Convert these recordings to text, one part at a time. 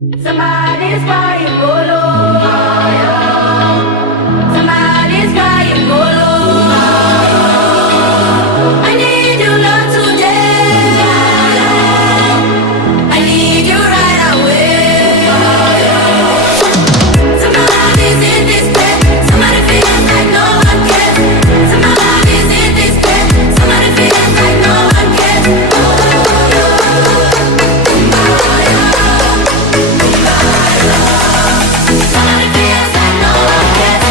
Somebody's crying polo. Somebody's crying polo. I need your love today. I need you right away. Somebody's in this bed. Somebody feels like no one cares. Somebody's in this bed. Somebody feels like no one cares. Somebody feels like no one cares.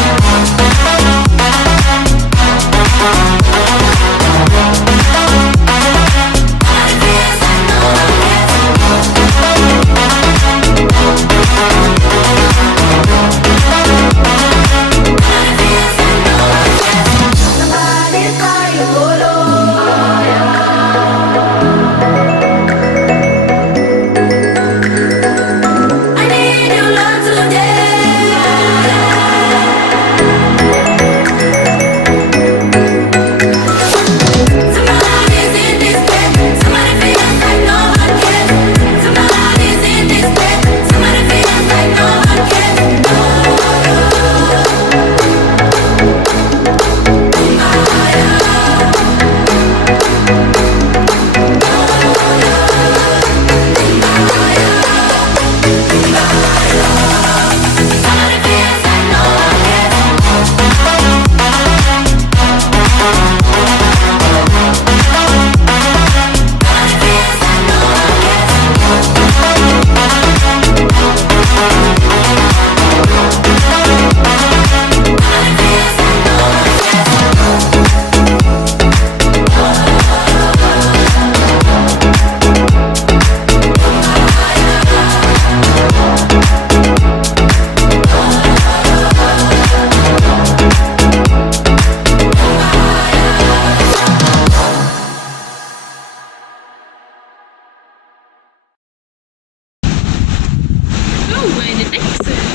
Somebody's crying polo. I need your love today. Somebody's in this bed. Somebody feels like no one cares. Somebody's in this bed. Somebody feels like no one cares. Somebody feels like no one cares. Somebody feels like no one cares. Somebody feels like no one cares. Oh, mijn de teksten.